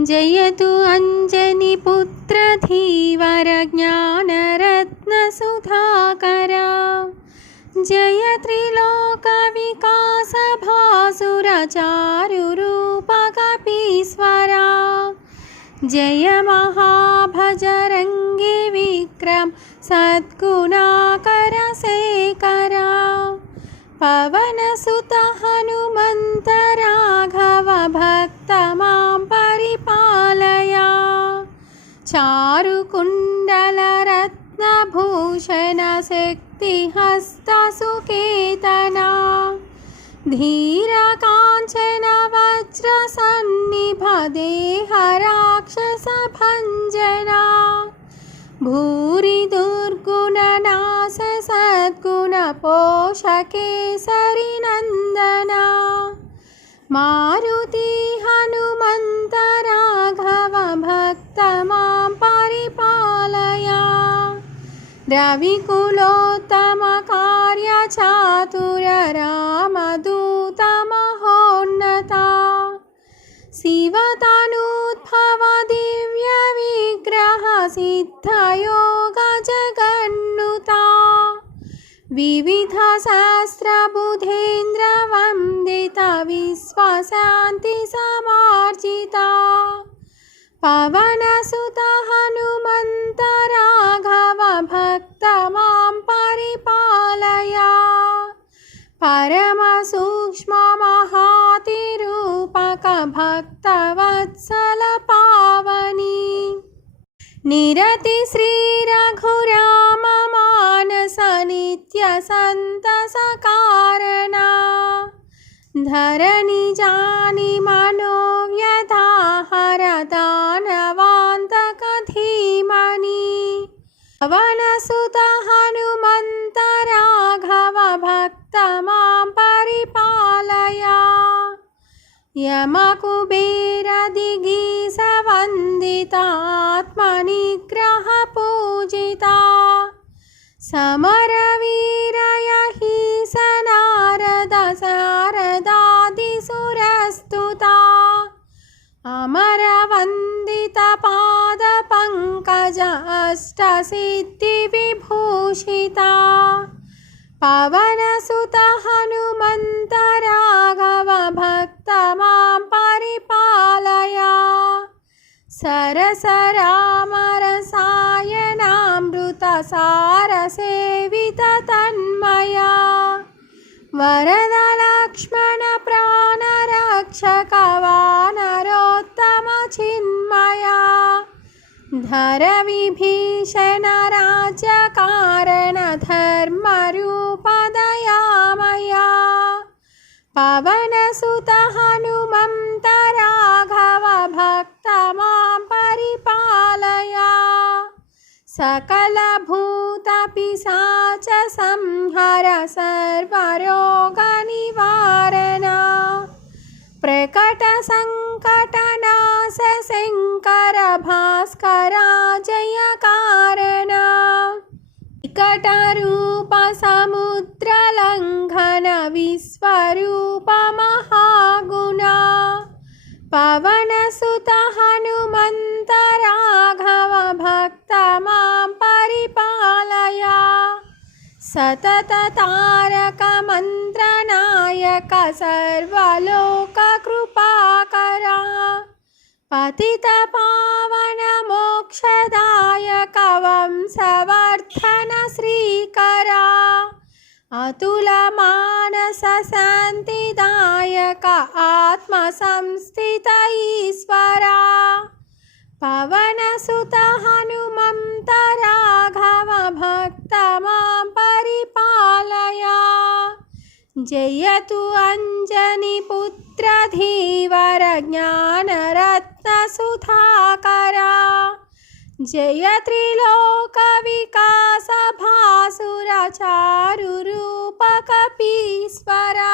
जयतु अञ्जनिपुत्रधीवरज्ञानरत्नसुधाकरा। जय त्रिलोकविकासभासुरचारुरूपकपीश्वरा। जय महाभजरङ्गी विक्रम सद्गुणाकरशेखरा। पवनसुत चारुकुण्डलरत्नभूषणशक्तिहस्तसुकेतना धीरकाञ्चन वज्रसन्निभदेहराक्षसभञ्जना भूरि दुर्गुणनाश सद्गुणपोषकेसरिनन्दना मारुति हनुमन्त राघव भक्त रविकुलोत्तमकार्यचातुर रामदूतमहोन्नता शिवतनुद्भव दिव्यविग्रह सिद्धयोगजगन्नुता विविधशास्त्रबुधेन्द्रवन्दित विश्वशान्तिसमार्जिता पवनसुत परमसूक्ष्ममहातिरूपक भक्तवत्सल पावनी निरति श्रीरघुराम मानस नित्यसन्तसकारणा धरणि जानि मनोव्यथा हरदानवान्तकधीमणि पवनसुत यमकुबेरदिगीसवन्दितात्मनिग्रहपूजिता समरवीरय हि स नारद शारदादिसुरस्तुता अमरवन्दितपादपङ्कज अष्टसिद्धिविभूषिता पवनसुत सरसरामरसायनामृतसारसेवित तन्मया वरदलक्ष्मणप्राणरक्षकवानरोत्तमचिन्मया धरविभीषणराज्यकारणधर्मरूपदयामया सकलभूतपिशाच संहर सर्वरोगनिवारणा प्रकटसङ्कटनाश जयकारणा विकटरूप समुद्रलङ्घन विश्वरूप महागुणा पवनसुत सतत तारक मन्त्रनायक सर्वलोककृपाकरा पतितपावन मोक्षदायक वंशवर्धन श्रीकरा अतुलमानसशान्तिदायक आत्मसंस्थित ईश्वरा पवनसुत जयतु अञ्जनिपुत्रधीवर ज्ञानरत्नसुधाकरा जय त्रिलोकविकासभासुरचारुरूपकपीश्वरा